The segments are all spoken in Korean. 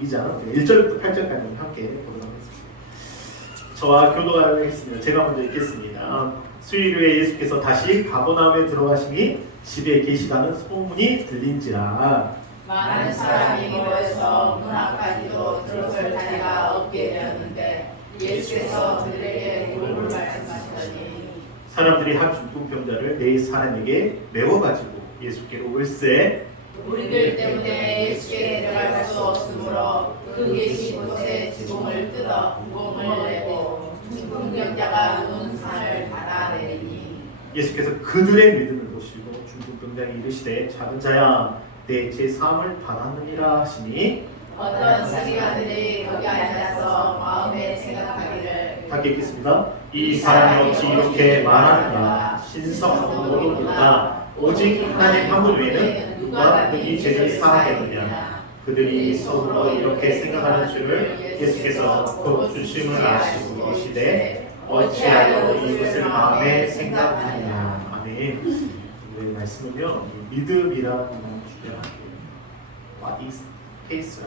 2장 1절부터 8절까지 함께 보도록 하겠습니다. 저와 교도하겠습니다. 제가 먼저 읽겠습니다. 수요일에 예수께서 다시 가버나움에 들어가시니 집에 계시다는 소문이 들린지라 많은 사람이 모여서 문 앞까지도 들어설 자리가 없게 되었는데 예수께서 그들에게 물을 말씀하시더니 사람들이 한 중풍병자를 네 사람에게 메워가지고 예수께로 올세 우리들 때문에 예수께 들어갈 수 없으므로 그 계신 곳에 지붕을 뜯어 구멍을 내고 중풍병자가 눈 산을 닫아내리니 예수께서 그들의 믿음을 보시고 중풍병자에게 이르시되 작은 자야 내 제3을 받았느니라 하시니 어떤 서기관들이 거기 앉아서 마음에 생각하기를 함께 읽겠습니다. 이 사람이 어찌 이렇게 말하는가 신성하고 모르다 오직 하나님 한 분 외에는 누가 그들이 죄를 사하겠느냐. 그들이 속으로 이렇게 생각하는 줄을 예수께서 곧 주심을 아시고 계시되 어찌하여 이것을 마음에 생각하느냐. 아멘. 오늘 말씀은요 믿음이라는 주제로 할게요. What is faith?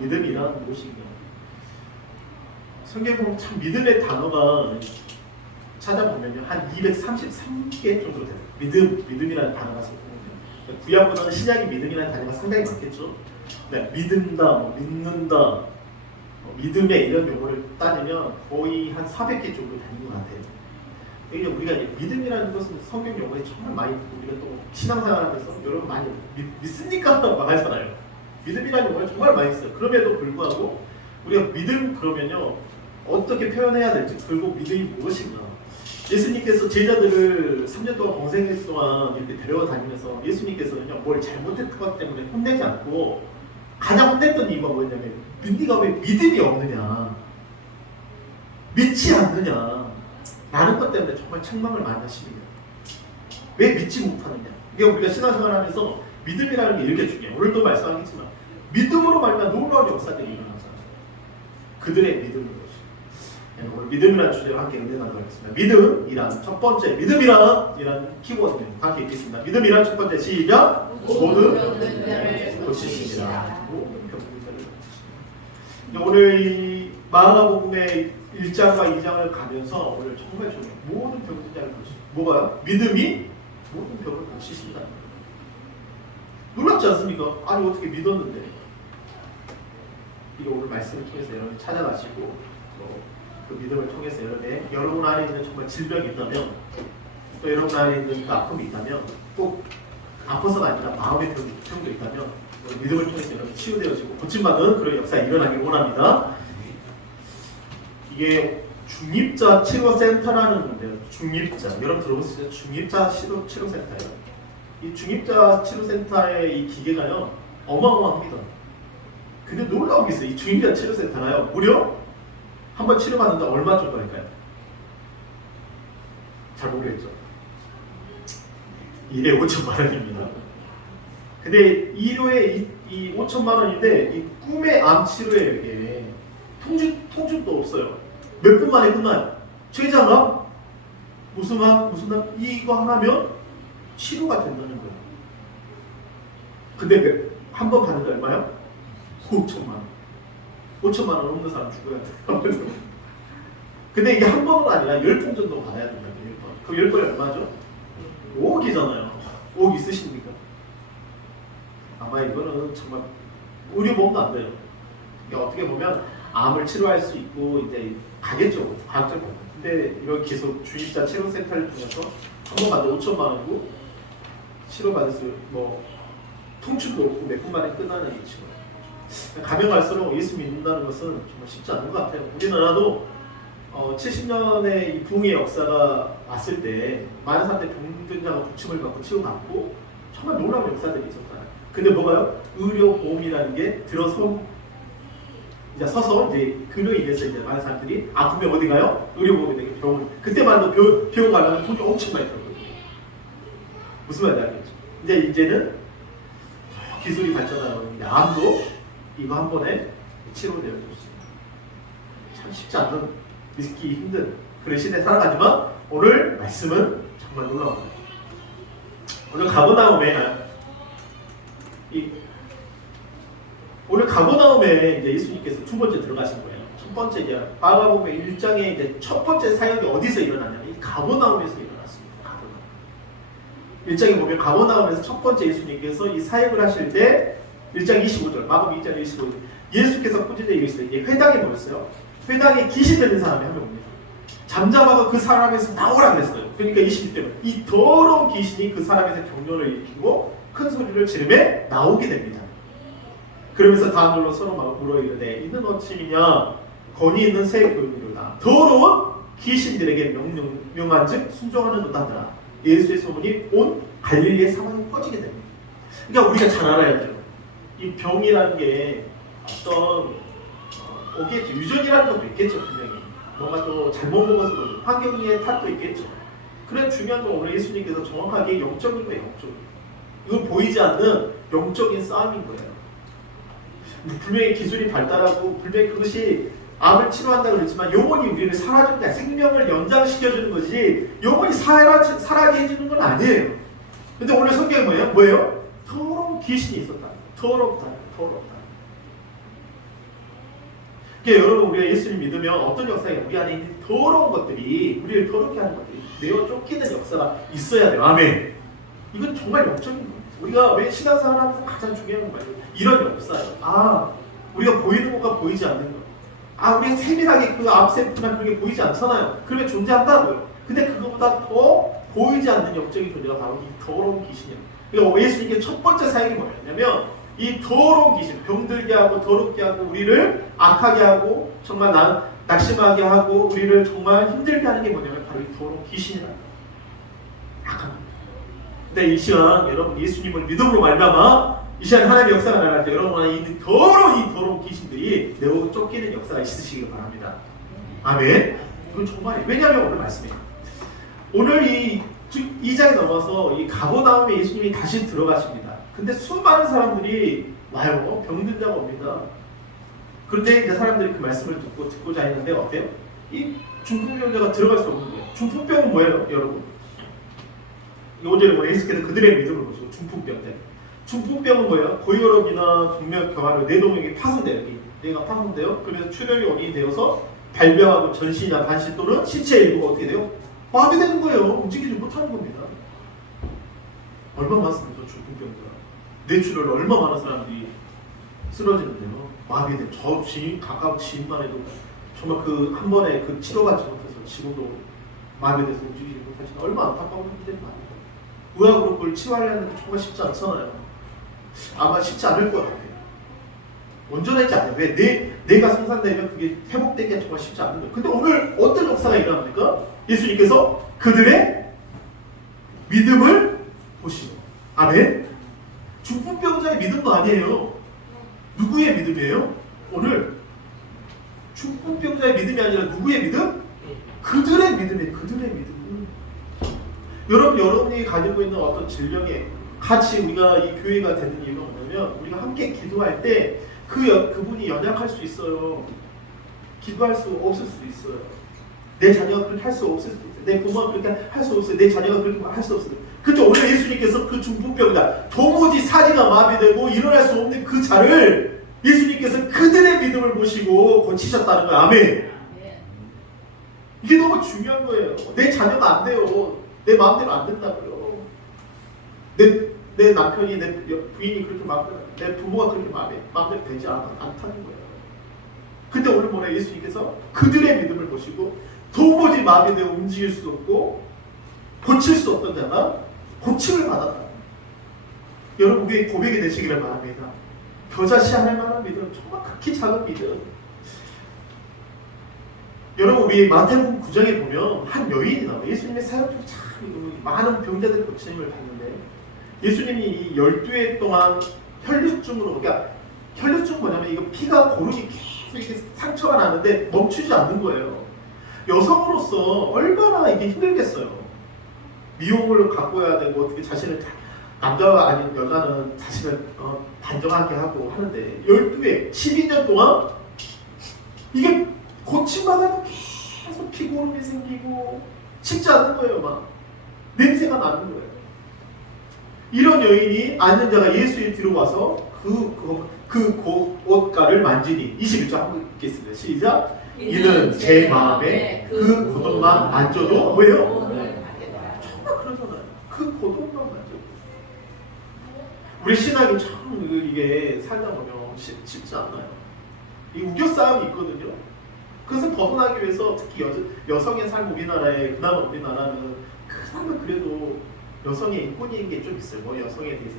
믿음이란 무엇인가? 성경 보면 참 믿음의 단어가 찾아보면요 한 233개 정도 돼요. 믿음이라는 단어가 있거든요. 구약보다는 신약이 믿음이라는 단어가 상당히 많겠죠. 네, 믿는다, 믿는다, 믿음에 이런 용어를 따지면 거의 한 400개 정도 되는 것 같아요. 우리가 믿음이라는 것은 성경 용어에 정말 많이 듣고 우리가 또 신앙생활하면서 여러분 많이 믿습니까? 막 하잖아요. 믿음이라는 용어를 정말 많이 써요. 그럼에도 불구하고 우리가 믿음 그러면요 어떻게 표현해야 될지 그리고 믿음이 무엇인가. 예수님께서 제자들을 3년 동안 공생일 동안 이렇게 데려가 다니면서 예수님께서는요 뭘 잘못했던 것 때문에 혼내지 않고 가장 혼냈던 이유가 뭐였냐면 네가 왜 믿음이 없느냐 믿지 않느냐 라는 것 때문에 정말 책망을 많이 하십니다. 왜 믿지 못하느냐. 이게 우리가 신앙생활하면서 믿음이라는 게 이렇게 중요해요. 오늘도 말씀하겠지만 믿음으로 말미암아 놀라운 역사들이 일어나잖아요. 그들의 믿음으로. 오늘 믿음이라는 주제로 함께 은혜나누도록 하겠습니다. 믿음이란 첫 번째, 믿음이란 키워드입니다. 함께 읽겠습니다. 믿음이란 첫 번째, 시작! 모든 병들을 고치시리라. 모든 병들을 고치시리라. 오늘 이 마가복음의 1장과 2장을 가면서 오늘 정말 중요해요. 모든 병들을 고치시리라. 뭐가요? 믿음이 모든 병을 고치신다. 놀랍지 않습니까? 아니 어떻게 믿었는데. 이거 오늘 말씀을 통해서 여러분 찾아가시고 그 믿음을 통해서 여러분 안에 있는 정말 질병이 있다면 또 여러분 안에 있는 아픔이 있다면 꼭 아파서가 아니라 마음의 병도 있다면 믿음을 통해서 여러분 치유되어지고 고침받는 그런 역사가 일어나길 원합니다. 이게 중립자 치료센터라는 건데요. 중립자 여러분 들어보셨죠? 중립자 치료센터예요. 이 중립자 치료센터의 이 기계가요 어마어마합니다. 근데 놀라운 게 있어요. 이 중립자 치료센터가요 무려 한번 치료받는다 얼마 정도 할까요? 잘 모르겠죠. 1회 5천만 원입니다. 근데 1호에 이 5천만 원인데 이 꿈의 암 치료에 이게 통증도 없어요. 몇 분 만에 끝나요. 췌장암, 무슨 암 이거 하나면 치료가 된다는 거예요. 근데 한 번 받는 게 얼마요? 5천만 원. 5천만 원 없는 사람 죽어야 돼요. 근데 이게 한 번은 아니라 10번 정도 받아야 된다고요. 10번. 그 10번이 얼마죠? 5억이잖아요. 5억 있으십니까? 아마 이거는 정말 의료보험도 안 돼요. 그러니까 어떻게 보면 암을 치료할 수 있고 이제 가겠죠. 과학적으로. 근데 이걸 계속 주입자 치료센터를 통해서 한 번 받아 5천만 원이고 치료받을 수 통증도 없고 몇 분 만에 끝나는 이 치료. 가면 갈수록 예수 믿는다는 것은 정말 쉽지 않은 것 같아요. 우리나라도 70년의 이 부흥의 역사가 왔을 때 많은 사람들이 병든자가 부침을 받고 치료받고 정말 놀라운 역사들이 있었잖아요. 근데 뭐가요? 의료보험이라는 게 서서 이제 그로 인해서 이제 많은 사람들이 아프면 어디 가요? 의료보험이 되게 병원. 그때만 해도 병원 가면 돈이 엄청 많이 들거든요. 무슨 말인지 알겠죠? 이제는 기술이 발전하고 있는데 암도 이거 한 번에 치료되어 있습니다. 참 쉽지 않은 믿기 힘든 그런 시대에 살아가지만 오늘 말씀은 정말 놀라워요. 오늘 가버나움에 오늘 가버나움에 이제 예수님께서 두 번째 들어가신 거예요. 첫 번째 이제 마가복음 1장에 이제 첫 번째 사역이 어디서 일어나냐면 이 가버나움에서 일어났습니다. 가버나움. 1장에 보면 가버나움에서 첫 번째 예수님께서 이 사역을 하실 때 1장 25절, 마가복음 2장 25절 예수께서 꾸짖어 이르시되 이게 회당에 모였어요. 회당에 귀신 들린 사람이 한 명 옵니다. 잠자마가 그 사람에서 나오라 그랬어요. 그러니까 21절에 이 더러운 귀신이 그 사람에서 경련을 일으키고 큰 소리를 지르며 나오게 됩니다. 그러면서 다음으로 서로 물어 이르되 이는 어찌미냐 권위 있는 새 교훈이로다. 더러운 귀신들에게 명한즉 순종하는도다 하더라. 예수의 소문이 온 갈릴리의 사방에 퍼지게 됩니다. 그러니까 우리가 잘 알아야죠. 이 병이라는 게 어떤 오겠죠. 유전이라는 것도 있겠죠. 분명히 뭔가 또 잘못 먹어서 그렇죠. 환경의 탓도 있겠죠. 그래 중요한 건 오늘 예수님께서 정확하게 영적인 거예요. 영적인. 이건 보이지 않는 영적인 싸움인 거예요. 분명히 기술이 발달하고 분명히 그것이 암을 치료한다고 그랬지만 영원히 우리를 살아준다. 생명을 연장시켜주는 것이 영원히 살아게 해주는 건 아니에요. 근데 오늘 성경이 뭐예요? 뭐예요? 더러운 귀신이 있었다. 더럽다. 더럽다. 그러니까 여러분 우리가 예수를 믿으면 어떤 역사에 우리 안에 있는 더러운 것들이 우리를 더럽게 하는 것들이 내어 쫓기는 역사가 있어야 돼요. 아멘. 이건 정말 영적인 거예요. 우리가 왜 신앙생활 하면서 가장 중요한 건 말이에요. 이런 역사예요. 우리가 보이는 것과 보이지 않는 것. 우리가 세밀하게 그 앞세프나 그런 게 보이지 않잖아요. 그러면 존재한다고요. 근데 그거보다 더 보이지 않는 영적인 존재가 바로 이 더러운 귀신이에요. 그러니까 예수님께 첫 번째 사역이 뭐였냐면 이 더러운 귀신, 병들게 하고 더럽게 하고 우리를 악하게 하고 정말 낙심하게 하고 우리를 정말 힘들게 하는 게 뭐냐면 바로 이 더러운 귀신이라는 거예요. 악한 겁니다. 근데 이 시간 여러분 예수님을 믿음으로 말미암아 이 시간 하나님의 역사가 나갈 때 여러분 안에 있는 더러운 귀신들이 내어 쫓기는 역사가 있으시길 바랍니다. 아멘. 이건 정말이에요. 왜냐하면 오늘 말씀이에요. 오늘 이 2장에 넘어서 이 가버나움에 예수님이 다시 들어가십니다. 근데 수많은 사람들이 와요. 병든 자가 옵니다. 그런데 이제 사람들이 그 말씀을 듣고자 했는데 어때요? 이 중풍병자가 들어갈 수 없는 거예요. 중풍병은 뭐예요, 여러분? 5절에 보면 예수께서 그들의 믿음을 보시고 중풍병자. 중풍병은 뭐예요? 고혈압이나 동맥 경화로 뇌동맥이 파손돼요. 뇌가 파손돼요. 그래서 출혈이 원인이 되어서 발병하고 전신이나 반신 또는 신체의 일부가 어떻게 돼요? 마비되는 거예요. 움직이지 못하는 겁니다. 얼마 많습니까? 중풍병자. 뇌출혈 얼마 많은 사람들이 쓰러지는데요. 마비돼. 저 지인, 가까운 지인만 해도 정말 그 한 번에 그 치료받지 못해서 지금도 마비돼서 움직이지 못하시는 얼마 안타까운 일들이 많아요. 의학으로 그걸 치료하려는 게 정말 쉽지 않잖아요. 아마 쉽지 않을 것 같아요. 온전하지 않아요. 왜? 뇌가 손상되면 그게 회복되기가 정말 쉽지 않은 거예요. 근데 오늘 어떤 역사가 일어납니까? 예수님께서 그들의 믿음을 보시고. 아멘? 중풍병자의 믿음도 아니에요. 누구의 믿음이에요? 오늘 중풍병자의 믿음이 아니라 누구의 믿음? 그들의 믿음이에요. 그들의 믿음. 여러분이 가지고 있는 어떤 질병에 같이 우리가 이 교회가 되는 이유가 뭐냐면 우리가 함께 기도할 때 그분이 연약할 수 있어요. 기도할 수 없을 수도 있어요. 내 자녀가 그렇게 할 수 없을 수도 있어요. 내 부모가 그렇게 할 수 없어요. 내 자녀가 그렇게 할 수 없어요. 근데 오늘 예수님께서 그 중풍병자 도무지 사지가 마비되고 일어날 수 없는 그 자를 예수님께서 그들의 믿음을 보시고 고치셨다는 거예요. 아멘. 이게 너무 중요한 거예요. 내 자녀가 안 돼요. 내 마음대로 안 된다고요. 내 남편이, 내 부인이 그렇게 마음대로, 내 부모가 그렇게 마음대로 되지 않다는 거예요. 근데 오늘 뭐냐, 예수님께서 그들의 믿음을 보시고 도무지 마비되어 움직일 수 없고 고칠 수 없던 자가 고침을 받았다. 여러분 우리의 고백이 되시기를 바랍니다. 겨자씨 하늘 만한 믿음, 정말 극히 작은 믿음. 여러분 우리 마태복음 9장에 보면 한 여인이 나와요. 예수님의 사역 중에 참 많은 병자들의 고침을 받는데 예수님이 이 12회 동안 혈류증으로, 그러니까 혈류증 뭐냐면 이거 피가 고름이 계속 이렇게 상처가 나는데 멈추지 않는 거예요. 여성으로서 얼마나 이게 힘들겠어요. 미용을 가꿔야 되고 어떻게 자신을, 남자가 아닌 여자는 자신을 단정하게 하고 하는데 12회 12년 동안 이게 고침받아도 계속 피고름이 생기고 식지 않는 거예요. 막 냄새가 나는 거예요. 이런 여인이 앉는 자가 예수의 뒤로 와서 그 무엇가를 만지니 21절 한번 읽겠습니다. 시작. 이는 제 마음에 그 고통만 만져도 뭐예요? 정말 그러잖아요. 그 고통만 만져도. 우리 신학이 참 이게 살다 보면 쉽지 않나요? 이 우겨 싸움이 있거든요. 그것을 벗어나기 위해서 특히 여성의 삶 우리나라에 그나마 우리나라는 그나마 그래도 여성의 인권인 게 좀 있어요. 뭐 여성에 대해서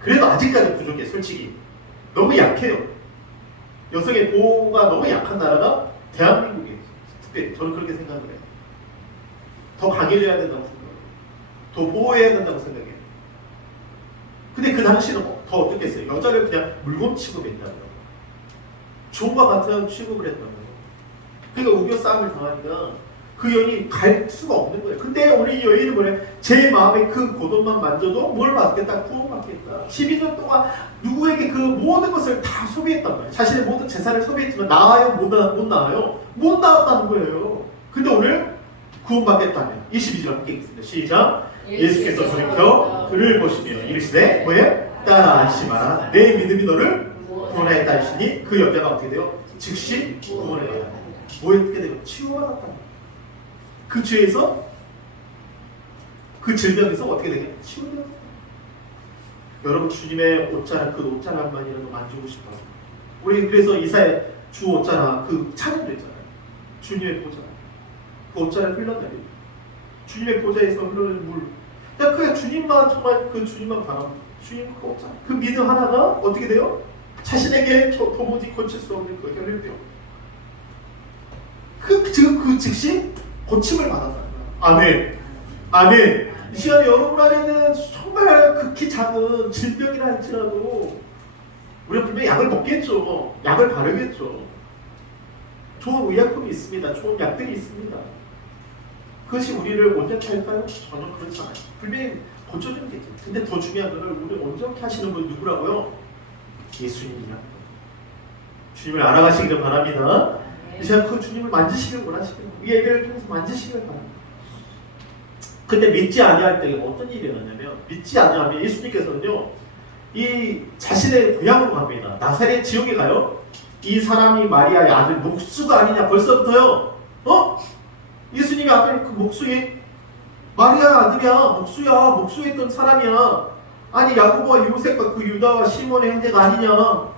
그래도 아직까지 부족해. 솔직히 너무 약해요. 여성의 보호가 너무 약한 나라가 대한민국이에요. 특별히 저는 그렇게 생각을 해요. 더 강해져야 된다고 생각해요. 더 보호해야 된다고 생각해요. 근데 그 당시는 더 어떻게 했어요? 여자를 그냥 물건 취급했다고요. 종과 같은 취급을 했다고요. 그러니까 우겨 싸움을 당하니까 그 여인이 갈 수가 없는 거예요. 근데 우리 이 여인은 뭐래? 제 마음에 그 고통만 만져도 뭘 받겠다? 구원받겠다. 12년 동안 누구에게 그 모든 것을 다 소비했단 말이에요. 자신의 모든 재산을 소비했지만 나아요? 못 나아요? 못 나왔다는 거예요. 근데 오늘 구원받겠다면 22절 함께 읽겠습니다. 시작. 예수께서 돌이켜 그를 보시며 이르시되 뭐예요? 따라하지 마라. 내 믿음이 너를 구원하였다 하시니 그 여자가 어떻게 돼요? 즉시 구원을 받아요. 뭐 어떻게 돼요? 치유받았다. 그 죄에서 그 질병에서 어떻게 되겠어요? 치유되었다. 여러분 주님의 옷자락 그 옷자락만이라도 만지고 싶어서 우리 그래서 이사의 주 옷자락 그 찬양도 있잖아요. 주님의 보좌 그 옷자락 흘러내리고 주님의 보좌에서 흐르는 물. 그냥 그 주님만 정말 그 주님만 바라보고 주님 그 옷자락 그 믿음 하나가 어떻게 돼요? 자신에게 도무지 고칠 수 없는 그 혈류병 그 즉시 고침을 받았다는 거예요. 아멘. 아멘. 이 시간에 여러분 안에는 정말 극히 작은 질병이라 할지라도 우리가 분명히 약을 먹겠죠. 약을 바르겠죠. 좋은 의약품이 있습니다. 좋은 약들이 있습니다. 그것이 우리를 온전케 할까요? 전혀 그렇지 않아요. 분명히 고쳐주는 게 있죠. 근데 더 중요한 것은 우리를 온전케 하시는 분 누구라고요? 예수님이야. 주님을 알아가시기를 바랍니다. 이 시간 그 주님을 만지시길 원하시길 이 예배를 통해서 만지시길 바랍니다. 근데 믿지 아니할 때 어떤 일이 일어나냐면 믿지 아니하면 예수님께서는요 이 자신의 고향으로 갑니다. 나사렛 지역에 가요. 이 사람이 마리아의 아들 목수가 아니냐 벌써부터요. 예수님의 아들 그 목수의 마리아 아들이야. 목수에 있던 사람이야. 아니 야고보와 요셉과 그 유다와 시몬의 형제가 아니냐.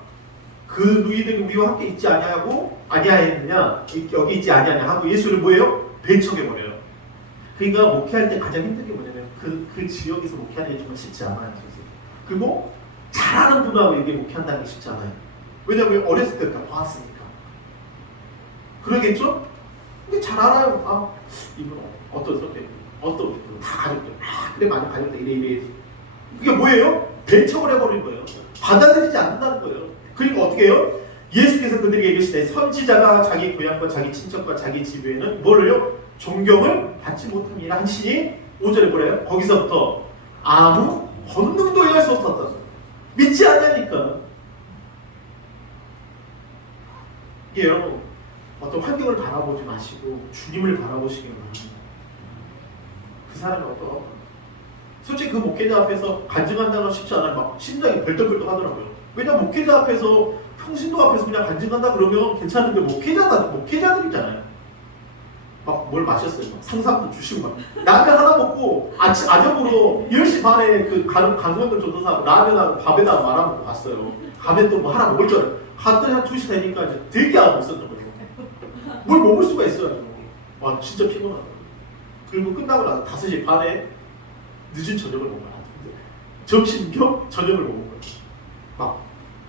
그 누이들이 우리와 함께 있지 아니하였느냐 여기 있지 아니하냐 하고 예수를 뭐예요? 배척해버려요. 그러니까 목회할 때 가장 힘든 게 뭐냐면 그 지역에서 목회하는 게 정말 쉽지 않아요. 그리고 잘하는 분하고 이게 목회한다는 게 쉽지 않아요. 왜냐면 어렸을 때부터 봐왔으니까. 그러겠죠? 근데 잘 알아요. 이분 어떤 성격, 어떤 다 가족들. 그래 많이 가족들 이래. 그게 뭐예요? 배척을 해버린 거예요. 받아들이지 않는다는 거예요. 그러니까 어떻게 해요? 예수께서 그들에게 이르시되 선지자가 자기 고향과 자기 친척과 자기 집에는 뭐를요? 존경을 받지 못함이라 하시니 5절에 뭐래요? 거기서부터 아무 권능도 행할 수 없었다. 믿지 않으니까. 이게 여러분 어떤 환경을 바라보지 마시고 주님을 바라보시기 바랍니다. 그 사람이 어떤 솔직히 그 목회자 앞에서 간증한다는 건 쉽지 않아요. 막 심장이 벌떡벌떡 하더라고요. 왜냐면 목회자 앞에서 평신도 앞에서 그냥 간증한다 그러면 괜찮은데 목회자들이잖아요. 막 뭘 마셨어요. 막 상상도 주시고 막 라면 하나 먹고 아점으로 10시 반에 그 강원도 조도사 라면하고 밥에다가 말아먹고 갔어요. 가면 또 뭐 하나 먹을 줄 알아요. 갔더니 한 2시 되니까 이제 대기하고 있었던 거죠. 뭘 먹을 수가 있어요. 와 진짜 피곤하다. 그리고 끝나고 나서 5시 반에 늦은 저녁을 먹어요. 점심 겸 저녁을 먹은 거예요. 막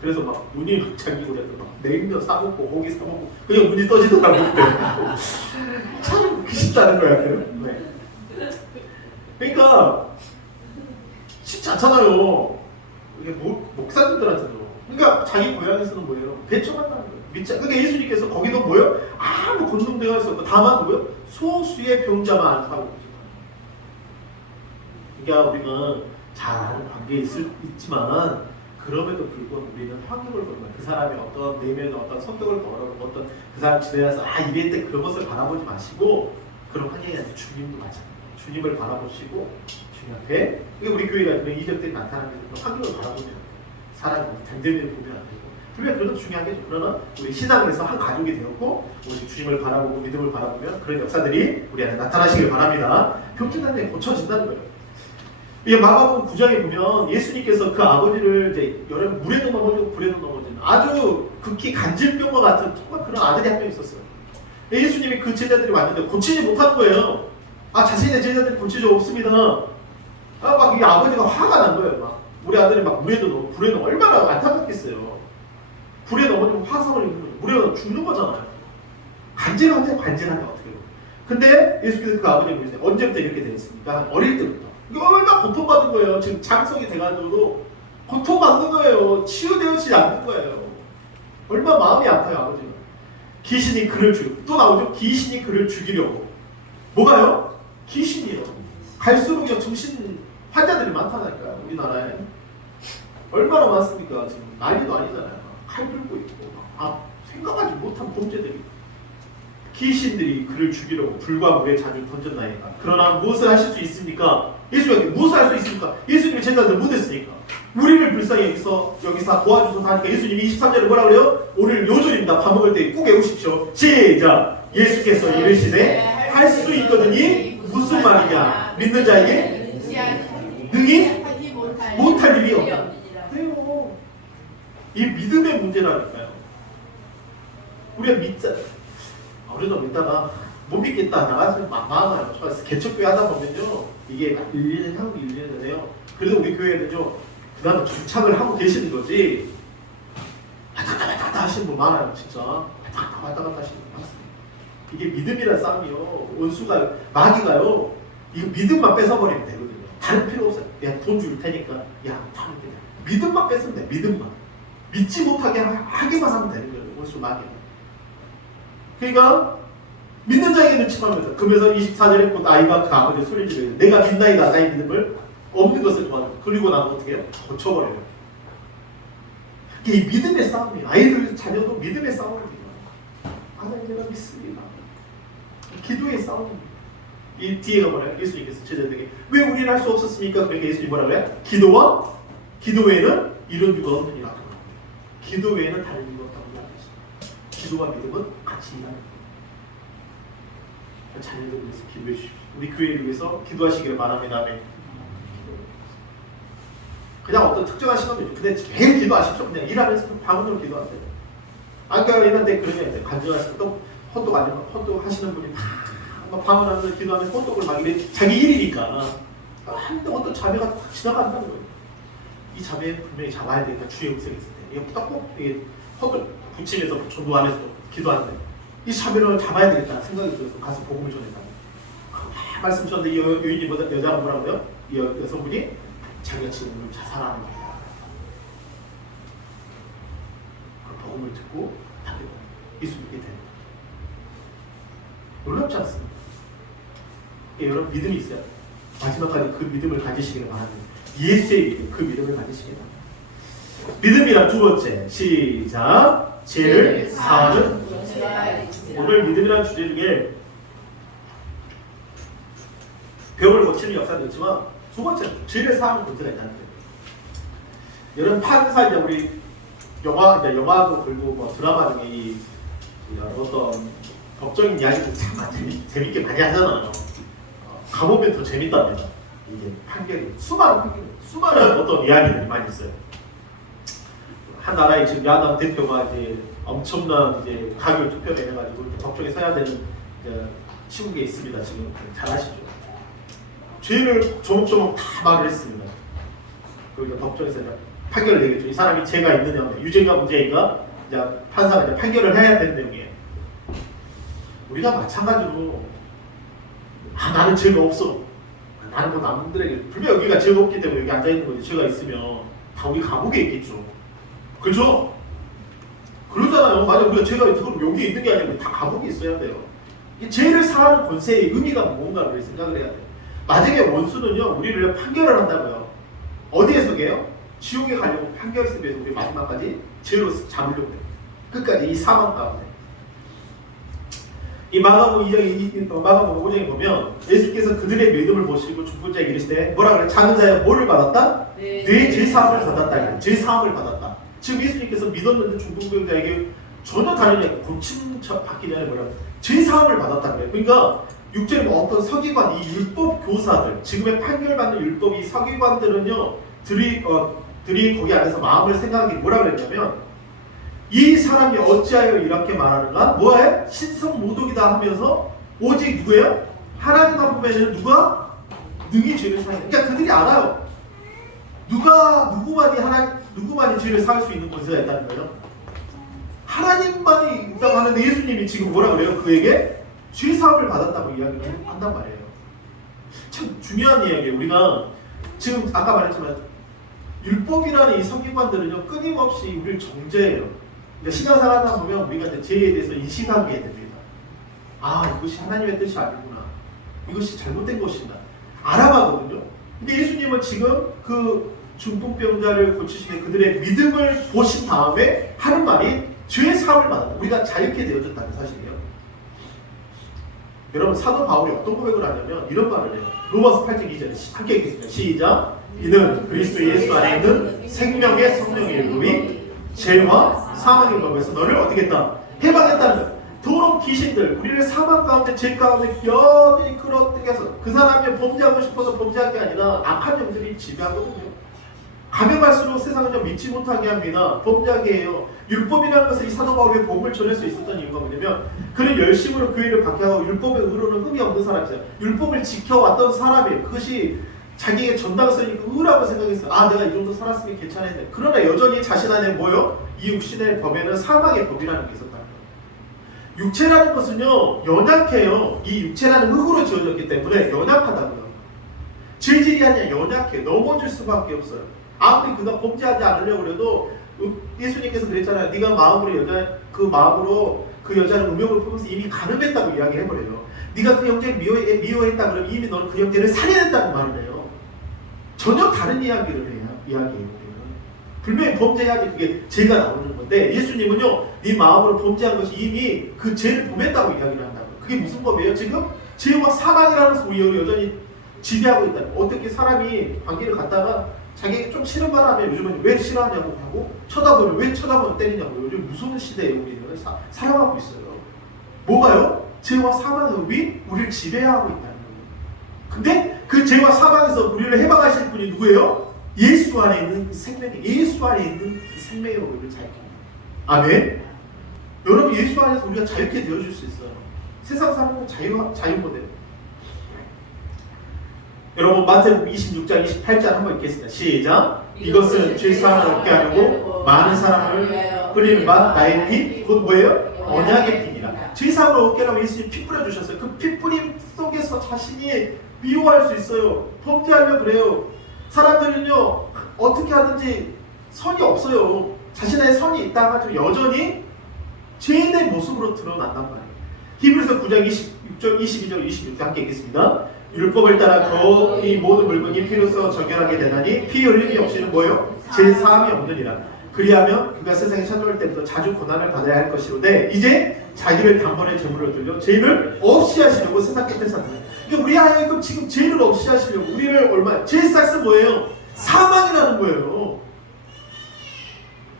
그래서 막 눈이 막 잠기고 그래서 막 냉면 사 먹고 고기 사 먹고 그냥 눈이 떠지더라고요. 참 쉽다는 거야. 네. 그러니까 쉽지 않잖아요. 이게 목사님들한테도. 그러니까 자기 고향에서는 뭐예요? 배척한다는 거예요. 그러니까 예수님께서 거기도 뭐예요? 아무 권능도 행할 수 없고 다만 뭐예요? 소수의 병자만 안 사고 그러니까 우리가 잘 아는 관계에 있지만 그럼에도 불구하고 우리는 환경을 보면 그 사람의 어떤 내면의 어떤 성격을 바라보고 어떤 그 사람 지내서 이랬대 그런 것을 바라보지 마시고 그런 환경이 아니라 주님도 마찬가지예요. 주님을 바라보시고 주님 앞에 우리 교회가 그런 이적들이 나타나는 그런 환경을 바라보면 사람이 덤덤히 보면 안 되고 분명히 그런 것도 중요하겠죠. 그러나 우리 신앙에서 한 가족이 되었고 오직 주님을 바라보고 믿음을 바라보면 그런 역사들이 우리 안에 나타나시길 바랍니다. 병진단에 고쳐진다는 거예요. 이 마가복음 9장에 보면 예수님께서 그 아버지를 이제 여러 물에도 넘어지고 불에도 넘어지는 아주 극히 간질병과 같은 정말 그런 아들이 한 명 있었어요. 예수님이 그 제자들이 왔는데 고치지 못하는 거예요. 아, 자신의 제자들이 고치지 없습니다. 아, 막 이 아버지가 화가 난 거예요. 막 우리 아들이 막 물에도 넘어 불에 넘어 얼마나 안타깝겠어요. 불에 넘어지면 화상을 입는 거예요. 물에 죽는 거잖아요. 간질한데 간질한데 어떻게 해요. 근데 예수께서 그 아버지를 보세요. 언제부터 이렇게 되었습니까? 어릴 때부터. 이거 얼마나 고통받은 거예요. 지금 장성이 돼가지고도 고통받는 거예요. 치유되어지지 않는 거예요. 얼마나 마음이 아파요, 아버지가. 귀신이 그를 또 나오죠. 귀신이 그를 죽이려고. 뭐가요? 귀신이요. 갈수록요 정신 환자들이 많다니까요. 우리나라에. 얼마나 많습니까? 지금 난리도 아니잖아요. 칼 들고 있고 생각하지 못한 범죄들이. 귀신들이 그를 죽이려고 불과 물에 자주 던졌나이까. 그러나 무엇을 하실 수 있습니까? 예수님께 무엇을 할 수 있습니까? 예수님의 제자들 못했으니까. 우리를 불쌍히 여기서 도와주소서 하니까 예수님이 23절에 뭐라 그래요? 오늘 요절입니다. 밥 먹을 때 꼭 외우십시오. 시작! 예수께서 이르시되 할 수 있거든이 무슨 말이냐? 믿는 자에게 능히 못할 일이 없다. 그래요. 이 믿음의 문제라니까요. 우리가 믿자. 우리도 믿다가 못 믿겠다 나가서 망하나요. 개척교회 하다 보면요 이게 1년 하고 1년 전에요. 그래도 우리 교회는요 그다음에 정착을 하고 계시는 거지. 왔다 갔다 하시는 분 많아요. 진짜 왔다 갔다 하시는 분 많습니다. 이게 믿음이란 싸움이요. 원수가 마귀가요 이거 믿음만 뺏어버리면 되거든요. 다른 필요 없어요. 내가 돈 줄 테니까 야 하면 돼. 믿음만 뺏으면 돼. 믿음만 믿지 못하게 하기만 하면 되는 거예요. 원수 마귀가. 그러니까 믿는 자에게 눈치합니다. 그러면서 24절에 곧 아이가 그 아버지의 소리를 지르고 내가 믿나이다 나의 믿음을 없는 것을 도와줘. 그리고 나면 어떻게 해요? 고쳐버려요. 이게 믿음의 싸움이에요. 아이들 자녀도 믿음의 싸움입니다. 하나님 내가 믿습니다. 기도의 싸움입니다. 이 뒤에가 뭐래요? 예수님께서 제자들에게 왜 우리는 할 수 없었습니까? 그러니까 예수님이 뭐라고 해요? 기도 외에는 이룬 유가 없느니라. 기도 외에는 다른 유가 없다고 말하십니다. 기도와 믿음은 같이 일하는 거예요. 자녀들 위해서 기도해 주십시오. 우리 교회를 위해서 기도하시기를 바랍니다. 아멘. 그냥 어떤 특정한 시간이죠. 근데 매일 기도하십시오. 그냥 일하면서 방언으로 기도하세요. 아까 옛날에 그러면 간증하시면 또 헌독 아니면 헌독 하시는 분이 막 방언하면서 기도하면서 헌독을 막 이래 자기 일이니까 하는데 어떤 자매가 확 지나간다는 거예요. 이 자매 분명히 잡아야 되니까 주의 음성이 있을 때 이거 딱 헌독 붙이면서 전도하면서 기도하는데 이 자매를 잡아야 되겠다 생각이 들어서 가서 복음을 전했다. 말씀 전데 이 여인이 여자가 뭐라고요? 이 여성분이 자기가 지금 오늘 자살하는 거야. 그 복음을 듣고 다들 예수 믿게 되는 거예요. 놀랍지 않습니까? 여러분 믿음이 있어요. 마지막까지 그 믿음을 가지시기를 바랍니다. 예수의 믿음, 그 믿음을 가지시기를 바랍니다. 믿음이란 두 번째, 시작. 죄를 사하는. 오늘 믿음이라는 주제 중에 벽을 고치는 역사도 있지만 두 번째 죄를 사하는 문제가 있다는 거예요. 여러분 판사 이제 우리 영화도 그리고 뭐 드라마 중에 이 어떤 법적인 이야기도 참 재밌게 많이 하잖아요. 가보면 더 재밌답니다. 이게 판결이 수많은 어떤 이야기들이 많이 있어요. 한 나라의 지금 야당 대표가 이제 엄청난 이제 가결 투표를 해가지고 법정에 서야 되는 이제 시국에 있습니다. 지금 잘 아시죠? 죄를 조목조목 다 말을 했습니다. 그리고 법정에서 판결을 내겠죠. 이 사람이 죄가 있느냐, 유죄가 문제인가, 이제 판사가 이제 판결을 해야 되는 내용이에요. 우리가 마찬가지로 나는 죄가 없어. 나는 뭐 남들에게 분명 여기가 죄가 없기 때문에 여기 앉아 있는 거지. 죄가 있으면 다 우리 감옥에 있겠죠. 그죠? 그러잖아요. 맞아. 우리가 죄가 그럼 여기 있는 게 아니고 다 감옥에 있어야 돼요. 이 죄를 사하는 권세의 의미가 뭔가를 생각을 해야 돼요. 만약에 원수는요, 우리를 판결을 한다고요. 어디에서 게요? 지옥에 가려고 판결을 위해서 우리 마지막까지 죄로 잡으려고 해요. 끝까지 이 사망 가운데. 이 마가복음 5장에 보면 예수께서 그들의 믿음을 보시고 죽은 자에게 이르시되 뭐라 그래? 작은 자여 뭐를 받았다? 네 죄 사함을 받았다. 죄 사함을 받았다. 지금 예수님께서 믿었는데 중풍병자에게 전혀 다른 얘기, 고침 받기 전에 뭐라고 죄사함을 받았다는 거예요. 그러니까 6절에 뭐 어떤 서기관, 이 율법 교사들, 지금의 판결받는 율법 이 서기관들은요, 들이 거기 안에서 마음을 생각하기 뭐라 그랬냐면, 이 사람이 어찌하여 이렇게 말하는가? 뭐해? 신성모독이다 하면서 오직 누구예요? 하나님 앞에는 누가 능히 죄를 사해. 그러니까 그들이 알아요. 누구만이 죄를 사할 수 있는 권세가 있다는 거예요. 하나님만이 있다고 하는데 예수님이 지금 뭐라 그래요? 그에게 죄 사함을 받았다고 이야기를 한단 말이에요. 참 중요한 이야기예요. 우리가 지금 아까 말했지만 율법이라는 이 서기관들은요, 끊임없이 우리를 정죄해요. 그러니까 신앙생활 하다 보면 우리가 이제 죄에 대해서 인식하게 됩니다. 아, 이것이 하나님의 뜻이 아니구나. 이것이 잘못된 것이다. 알아가거든요. 근데 예수님은 지금 그 중풍병자를 고치시는 그들의 믿음을 보신 다음에 하는 말이 죄의 사함을 받았다. 우리가 자유케 되어졌다는 사실이에요. 여러분, 사도 바울이 어떤 고백을 하냐면 이런 말을 해요. 로마서 8장 2절에 함께 읽겠습니다. 시작. 이는 그리스도 예수 안에 있는 생명의 성령의 일곱이 죄와 사망의 법에서 너를 어떻게 했다? 해방했다는 거예요. 더러운 귀신들, 우리를 사망 가운데 죄 가운데 여전히 끌어들여서 그 사람이 범죄하고 싶어서 범죄한 게 아니라 악한 영들이 지배하거든요. 감염할수록 세상은요 믿지 못하게 합니다. 범죄하게 해요. 율법이라는 것을 이 사도 바울의 복음을 전할 수 있었던 이유가 뭐냐면 그는 열심으로 교회를 박해하고 율법의 의로는 흠이 없는 사람이잖아요. 율법을 지켜왔던 사람이에요. 그것이 자기에게 전당성이니까 의라고 생각했어요. 아, 내가 이 정도 살았으면 괜찮았네. 그러나 여전히 자신 안에 뭐요? 이 육신의 법에는 사망의 법이라는 게 있었다는 거예요. 육체라는 것은요 연약해요. 이 육체라는 흙으로 지어졌기 때문에 연약하다고요. 질질이 아니라 연약해. 넘어질 수밖에 없어요. 아무리 그가 범죄하지 않으려고 해도 예수님께서 그랬잖아요. 네가 마음으로 그 여자를 음욕을 품으면서 이미 간음했다고 이야기해버려요. 네가 그 형제를 미워했다 그러면 이미 너는 그 형제를 살해했다고 말을 해요. 전혀 다른 이야기예요. 분명히 범죄해야지 그게 죄가 나오는 건데 예수님은요 네 마음으로 범죄한 것이 이미 그 죄를 범했다고 이야기를 한다고요. 그게 무슨 법이에요? 지금 죄와 사망이라는 소리로 여전히 지배하고 있다는 거예요. 어떻게 사람이 관계를 갖다가 자기에게 좀 싫은 말 하면 요즘은 왜 싫어하냐고 하고 쳐다보면 왜 쳐다보면 때리냐고. 요즘 무서운 시대에 우리는 살아가고 있어요. 뭐가요? 죄와 사망의 우리를 지배하고 있다는 거예요. 근데 그 죄와 사망에서 우리를 해방하실 분이 누구예요? 예수 안에 있는 생명이, 예수 안에 있는 생명으로 우리를 자유케 합니다. 아멘. 여러분, 예수 안에서 우리가 자유케 되어줄 수 있어요. 세상 사람은 자유 모델. 여러분, 마태복음 26장 28절 한번 읽겠습니다. 시작. 이것은 죄사함을 얻게 하려고 많은 사람을 뿌리는 바 나의 피, 곧 뭐예요? 언약의 피니라. 죄사함을 얻게 하려고 예수님이 피 뿌려주셨어요. 그 피 뿌림 속에서 자신이 미워할 수 있어요. 범죄하려고 그래요. 사람들은요 어떻게 하든지 선이 없어요. 자신의 선이 있다 하지만 여전히 죄인의 모습으로 드러난단 말이에요. 히브리서 9장 26절, 22절, 26절 함께 읽겠습니다. 율법을 따라 이 모든 물건이 피로써 정결하게 되나니 피 흘림이 없이는 뭐예요? 제사함이 없느니라. 그리하면 그가 세상에 찾아올 때부터 자주 고난을 받아야 할 것이로되 이제 자기를 단번에 제물로 들려 죄를 없이 하시려고 세상 끝에 샀느니라. 그러니까 우리 하여금 지금 죄를 없이 하시려고 우리를 죄의 싹은 뭐예요? 사망이라는 거예요.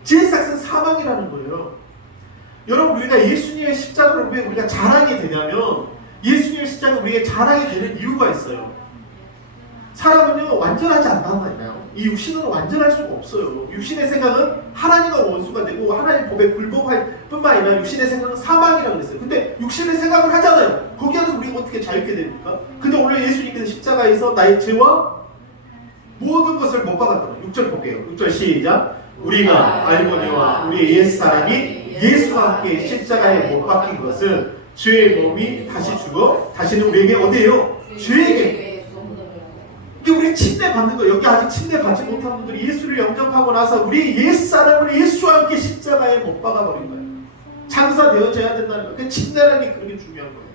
죄의 싹은 사망이라는 거예요. 여러분, 우리가 예수님의 십자가를 왜 우리가 자랑이 되냐면 예수님의 십자가 우리에게 자랑이 되는 이유가 있어요. 사람은요 완전하지 않단 말이에요. 이 육신은 완전할 수가 없어요. 육신의 생각은 하나님과 원수가 되고 하나님 법에 굴복할 뿐만 아니라 육신의 생각은 사망이라고 그랬어요. 근데 육신의 생각을 하잖아요. 거기에서 우리가 어떻게 자유케 됩니까? 근데 오늘 예수님께서 십자가에서 나의 죄와 모든 것을 못 박았다. 6절 볼게요. 6절 시작. 우리가 알거니와 우리의 옛사람이 예수와 함께 십자가에 못 박힌 것은 죄의 몸이 다시 죽어 다시는 우리에게 어디에요? 죄에게. 우리 침례 받는 거, 여기 아직 침례 받지 못한 분들이 예수를 영접하고 나서 우리 옛사람을 예수와 함께 십자가에 못 박아버린 거예요. 장사되어져야 된다는 거예요. 그 침례라는 게 그렇게 중요한 거예요.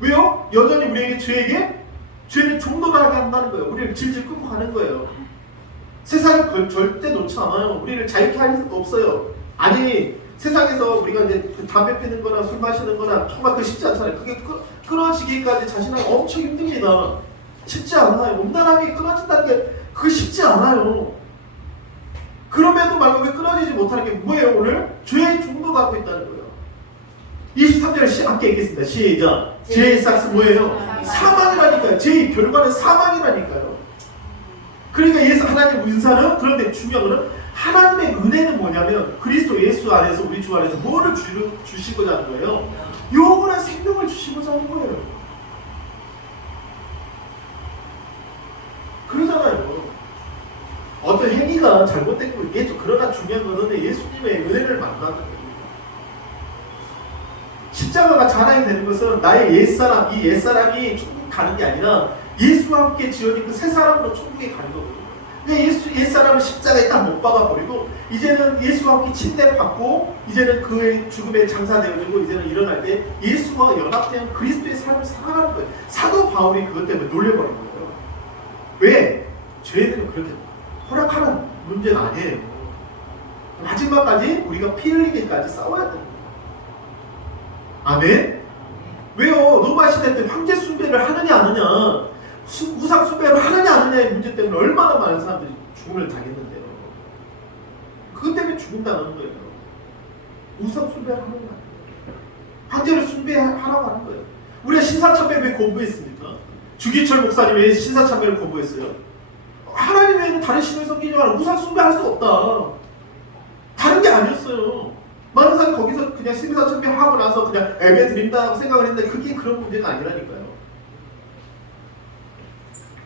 왜요? 여전히 우리에게 죄는 종노하게 한다는 거예요. 우리를 질질 끌고 가는 거예요. 세상을 절대 놓지 않아요. 우리를 자유케 할 수가 없어요. 아니, 세상에서 우리가 이제 담배 피는 거나 술 마시는 거나 정말 그 쉽지 않잖아요. 그게 끊어지기까지 자신은 엄청 힘듭니다. 쉽지 않아요. 온전함이 끊어진다는 게 그게 쉽지 않아요. 그럼에도 말고 끊어지지 못하는 게 뭐예요? 오늘 죄의 중독 갖고 있다는 거예요. 23절 함께 읽겠습니다. 시작. 죄의 싹스 뭐예요? 사망이라니까요. 죄의 결과는 사망이라니까요. 그러니까 예수 하나님 은사는, 그런데 중요한 거는 하나님의 은혜는 뭐냐면 그리스도 예수 안에서, 우리 주 안에서 뭐를 주시고자 하는 거예요? 영원한 생명을 주시고자 하는 거예요. 그러잖아요. 어떤 행위가 잘못된 거 있겠죠. 그러나 중요한 것은 예수님의 은혜를 만나는 겁니다. 십자가가 자랑이 되는 것은 나의 옛사람, 이 옛사람이 천국 가는 게 아니라 예수와 함께 지어진 그 새 사람으로 천국에 가는 거거든요. 근데 옛사람을 십자가에 딱 못 박아버리고 이제는 예수와 함께 침대받고 이제는 그의 죽음에 장사되어지고 이제는 일어날 때 예수와 연합된 그리스도의 삶을 살아가는 거예요. 사도 바울이 그것 때문에 놀려버린 거예요. 왜? 죄인들은 그렇게 허락하는 문제가 아니에요. 마지막까지 우리가 피 흘리기까지 싸워야 됩니다. 아멘? 왜요? 로마 시대 때 황제 숭배를 하느냐 안 하느냐, 우상 숭배를 하느냐 안 하느냐의 문제 때문에 얼마나 많은 사람들이 죽음을 당했는데요. 그것 때문에 죽음 당하는 거예요. 우상 숭배를 하는 거예요. 황제를 숭배하라고 하는 거예요. 우리가 신사참배 왜 거부했습니까? 주기철 목사님이 왜 신사참배를 거부했어요? 하나님 외에는 다른 신을 섬기지 마라. 우상 숭배할 수 없다. 다른 게 아니었어요. 많은 사람이 거기서 그냥 신사참배 하고 나서 그냥 예배 드린다고 생각을 했는데 그게 그런 문제가 아니라니까요.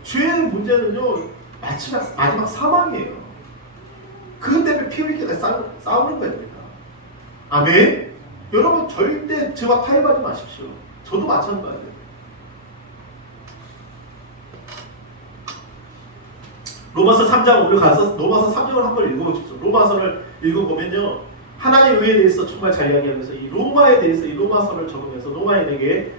죄의 문제는요, 마지막 사망이에요. 그것 때문에 피 흘리게 싸우는 거예요. 그러니까. 아멘? 여러분 절대 죄와 타협하지 마십시오. 저도 마찬가지예요. 로마서 3장 오늘 가서 로마서 3장을 한번 읽어보십시오. 로마서를 읽어보면요, 하나님의 의에 대해서 정말 잘 이야기하면서 이 로마에 대해서 이 로마서를 적으면서 로마인에게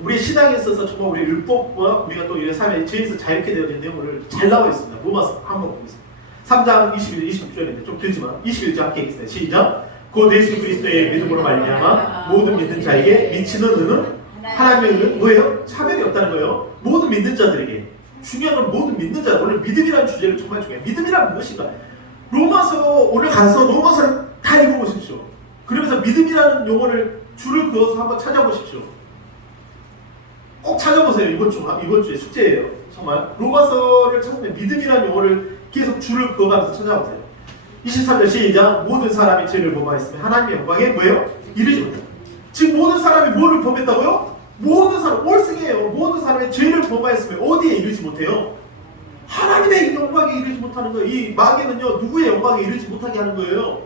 우리 신앙에 있어서 정말 우리 율법과 우리가 또 우리의 삶에 죄에서 자유케 되어진 내용을 잘 나와 있습니다. 로마서 한번 보겠습니다. 3장 21, 26절인데 좀 길지만 21절 함께 읽겠습니다. 시작. 곧 예수 그리스도의 믿음으로 말미암아 모든 믿는 자에게 미치는 은은, 하나님의 은은 뭐예요? 차별이 없다는 거예요. 모든 믿는 자들에게. 중요한 건 모든 믿는 자. 오늘 믿음이라는 주제를 정말 중요해요. 믿음이란 무엇인가? 로마서 오늘 가서 로마서를 다 읽어보십시오. 그러면서 믿음이라는 용어를 줄을 그어서 한번 찾아보십시오. 꼭 찾아보세요. 이번 주에 숙제예요. 정말 로마서를 찾으면 믿음이라는 용어를 계속 줄을 그어가면서 찾아보세요. 23절 시작. 모든 사람이 죄를 범하였으면 하나님의 영광에 뭐예요? 이르지 못해요. 지금 모든 사람이 뭐를 범했다고요? 모든 사람, 올승이에요. 모든 사람이 죄를 범하였으면 어디에 이르지 못해요? 하나님의 영광에 이르지 못하는 거예요. 이 마귀는요, 누구의 영광에 이르지 못하게 하는 거예요?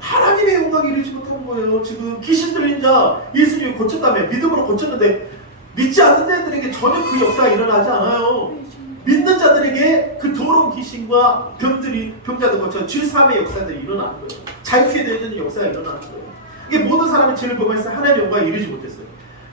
하나님의 영광에 이르지 못하는 거예요. 지금 귀신 들린 자 예수님이 고쳤다며, 믿음으로 고쳤는데 믿지 않는 자들에게 전혀 그 역사가 일어나지 않아요. 믿는 자들에게 그 더러운 귀신과 병자들 거쳐 죄사함의 역사들이 일어나는 거예요. 자유케 되는 역사가 일어나는 거예요. 이게 모든 사람이 죄를 범해서 하나님의 영광에 이르지 못했어요.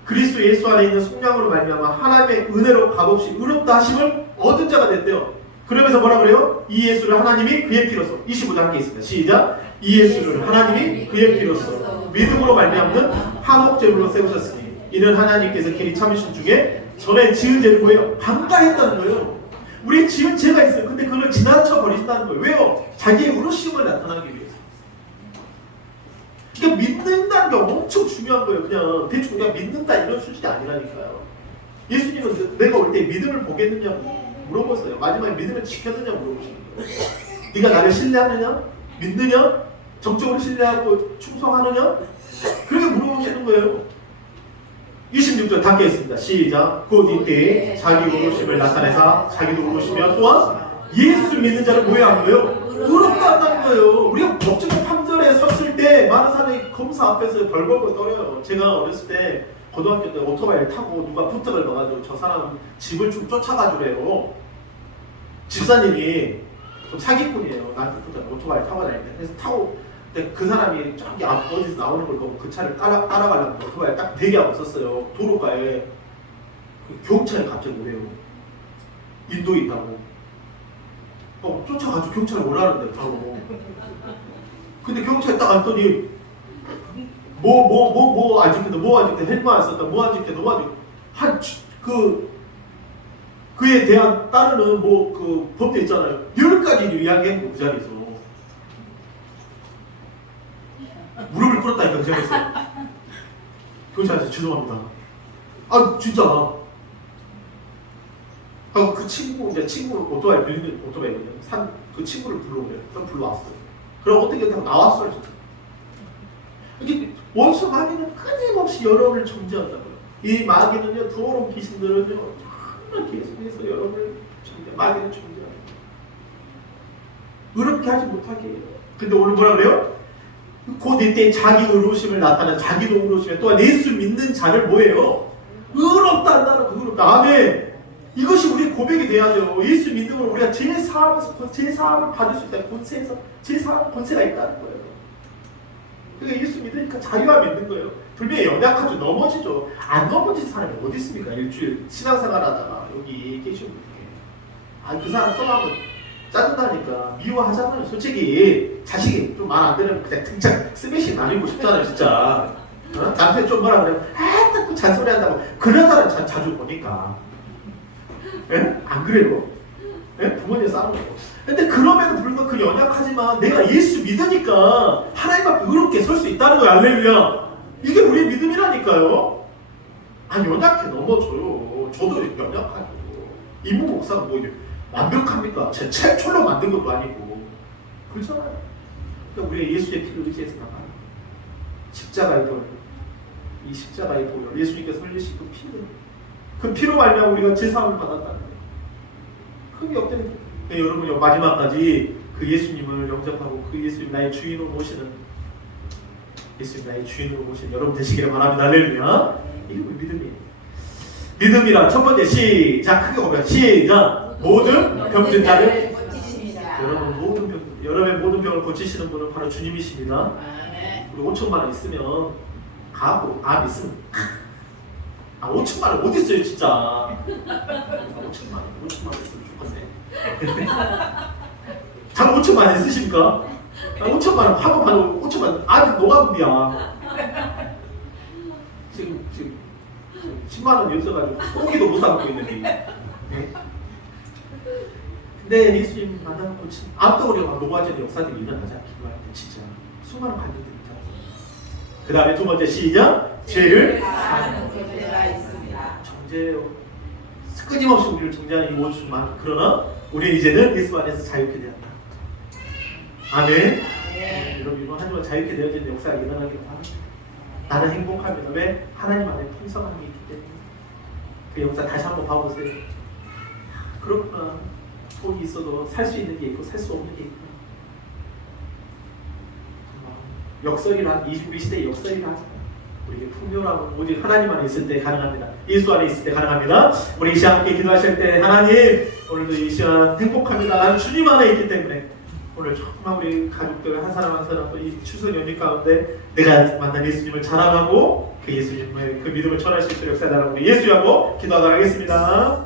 그리스도 예수 안에 있는 속량으로 말미암아 하나님의 은혜로 값없이 의롭다 하심을 얻은 자가 됐대요. 그러면서 뭐라 그래요? 이 예수를 하나님이 그의 피로써, 25장 함께 있습니다. 시작. 이 예수를 하나님이 그의 피로써 믿음으로 말미암는 한옥제물로 세우셨으니 이는 하나님께서 길이 참으신 중에 전에 지은 죄를 뭐예요? 반가했다는 거예요. 우리의 지은 죄가 있어요. 근데 그걸 지나쳐 버리신다는 거예요. 왜요? 자기의 의로심을 나타나기 위해서. 그러니까 믿는다는 게 엄청 중요한 거예요. 그냥 대충 그냥 믿는다 이런 수준이 아니라니까요. 예수님은 내가 올 때 믿음을 보겠느냐고 물어봤어요. 마지막에 믿음을 지켰느냐 물어보시는 거예요. 네가 나를 신뢰하느냐? 믿느냐? 정적으로 신뢰하고 충성하느냐? 그렇게 물어보시는 거예요. 26절 닫게 있습니다. 시작. 곧 이때에 자기 의로심을 나타내사 자기도 의로시며 또한 예수 믿는 자를 뭐해 하는 거예요? 의롭다 한다는 거예요. 우리가 법정의 판결에 섰을 때 많은 사람이 검사 앞에서 벌벌벌 떨어요. 제가 어렸을 때 고등학교 때 오토바이를 타고 누가 부탁을 넣어가지고 저 사람 집을 좀 쫓아가주래요. 집사님이 좀 사기꾼이에요. 나한테 오토바이 타고 다니는데. 그래서 타고 그 사람이 저기 앞 어디서 나오는 걸 보고 그 차를 따라가려고 오토바이 딱 대기하고 있었어요. 도로가에. 경찰이 갑자기 오래요. 인도에 있다고. 쫓아가지고 경찰이 오라는데 바로. 근데 경찰이 딱 왔더니 뭐 안 지켰다, 뭐 안 지켰다, 헬멧 안 썼다, 뭐 안 지켰다, 뭐 안 지켰다. 그에 대한 따르는 그 법도 있잖아요. 10가지를 이야기한 거 그 자리에서. 무릎을 꿇었다니까 그 자리에서. 교사한테 죄송합니다. 아 진짜. 하고 그 친구 이제 친구를 오토바이 빌리는 오토바이거든요. 산그 친구를 불러오래. 그럼 불러왔어요. 그럼 어떻게 하고 나왔어요 진짜. 이게 원수 마귀는 끊임없이 여러분을 정죄한다고요. 이 마귀는요, 더러운 귀신들은요, 정말 계속해서 여러분을 마귀는 정죄합니다. 의롭게 하지 못하게 해요. 근데 오늘 뭐라 그래요? 곧 이때 자기 의로우심을 나타내 자기도 의로우심에 또한 예수 믿는 자를 뭐예요? 의롭다 한다는 그 의롭다. 아멘. 이것이 우리 고백이 돼야 돼요. 예수 믿는 걸 우리가 제사함을 받을 수 있다. 권세에서 제사함 권세가 있다는 거예요. 그러니까 예수 믿으니까 자유함이 있는 거예요. 분명히 연약하죠. 넘어지죠. 안 넘어진 사람이 어디 있습니까? 일주일 신앙생활 하다가 여기 계시는 분이 그 사람 떠나면 짜증나니까 미워하잖아요. 솔직히 자식이 좀 말 안 되면 그냥 등짝 스매시 나누고 싶잖아요. 진짜 남편 좀 뭐라 그래요? 딱 잔소리 한다고 그런 사람 자주 보니까 안 그래요? 부모님 싸우는 거. 근데 그럼에도 불구하고 그 연약하지만 내가 예수 믿으니까 하나님 앞에 의롭게 설 수 있다는 거야. 할렐루야. 이게 우리의 믿음이라니까요. 연약해 넘어져요. 저도 연약하죠. 이모 목사가 뭐 완벽합니까? 제 최초로 만든 것도 아니고 그렇잖아요. 그러니까 우리가 예수의 피를 의지해서 나가요. 십자가의 돌, 이 십자가의 돌, 예수님께서 흘리신 그 피를, 그 피로 말미암아 우리가 제사함을 받았다는 거예요. 그게 없다니까. 여러분이 마지막까지 그 예수님을 영접하고 그 예수님 나의 주인으로 모시는 예수님 나의 주인으로 모시는 여러분 되시기를 바랍니다. 할렐루야. 이게 우리 믿음이에요. 믿음이란 첫 번째 시작 크게 보면 시작 모든 병든 자를 고치십니다. 여러분의 모든 병을 고치시는 분은 바로 주님이십니다. 우리 5천만 원 있으면 가고 있으면 5천만 원 어디 있어요 진짜. 5천만 원 있으면 좋겠네. 장 5천만 원 있으십니까? 5천만 원 화법하는 5천만 원 아직 노가분이야. 지금 10만 원이 없어가지고 고기도 못 사먹고 있는데. 근데 예수님 만나면 고치 앞으로 막 노화전 역사들이 일어나지 않기로 할 때 진짜 수많은 관계들이 있잖아요. 그 다음에 두 번째 시작 죄를 사하는 교제가 있습니다. 정죄요. 끊임없이 우리를 정죄하는 이 원수만 그러나 우리는 이제는 예수 안에서 자유케 되었다. 아멘. 여러분 이번 한 주간 자유케 되어진 역사가 일어나기를 바랍니다. 나는 행복합니다. 왜? 하나님 안에 풍성함이 있기 때문에. 그 역사 다시 한번 봐보세요. 그렇구나. 돈이 있어도 살 수 있는 게 있고 살 수 없는 게 있구나. 역설이란 우리 시대의 역설이라 하잖아요. 우리의 풍요함은 오직 하나님 안에 있을 때 가능합니다. 예수 안에 있을 때 가능합니다. 우리 이 시간 함께 기도하실 때 하나님 오늘도 이 시간 행복합니다. 나는 주님 안에 있기 때문에 오늘 정말 우리 가족들 한 사람 한 사람 이 추석 연휴 가운데 내가 만난 예수님을 자랑하고 그 예수님의 그 믿음을 전할 수 있도록 역사하라고 예수하고 기도하도록 하겠습니다.